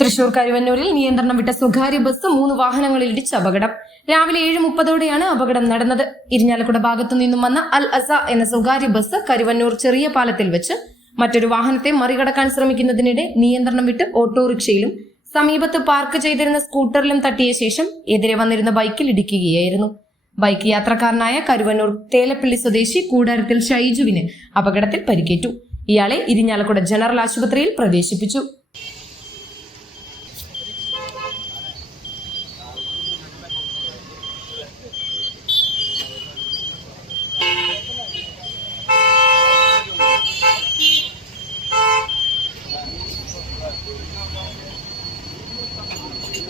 തൃശൂർ കരുവന്നൂരിൽ നിയന്ത്രണം വിട്ട സ്വകാര്യ ബസ് മൂന്ന് വാഹനങ്ങളിൽ ഇടിച്ച് അപകടം. രാവിലെ ഏഴ് മുപ്പതോടെയാണ് അപകടം നടന്നത്. ഇരിഞ്ഞാലക്കുട ഭാഗത്തു നിന്നും വന്ന അൽ അസ എന്ന സ്വകാര്യ ബസ് കരുവന്നൂർ ചെറിയ പാലത്തിൽ വെച്ച് മറ്റൊരു വാഹനത്തെ മറികടക്കാൻ ശ്രമിക്കുന്നതിനിടെ നിയന്ത്രണം വിട്ട് ഓട്ടോറിക്ഷയിലും സമീപത്ത് പാർക്ക് ചെയ്തിരുന്ന സ്കൂട്ടറിലും തട്ടിയ ശേഷം എതിരെ വന്നിരുന്ന ബൈക്കിൽ ഇടിക്കുകയായിരുന്നു. ബൈക്ക് യാത്രക്കാരനായ കരുവന്നൂർ തേലപ്പള്ളി സ്വദേശി കൂടാരത്തിൽ ഷൈജുവിന് അപകടത്തിൽ പരിക്കേറ്റു. ഇയാളെ ഇരിഞ്ഞാലക്കുട ജനറൽ ആശുപത്രിയിൽ പ്രവേശിപ്പിച്ചു.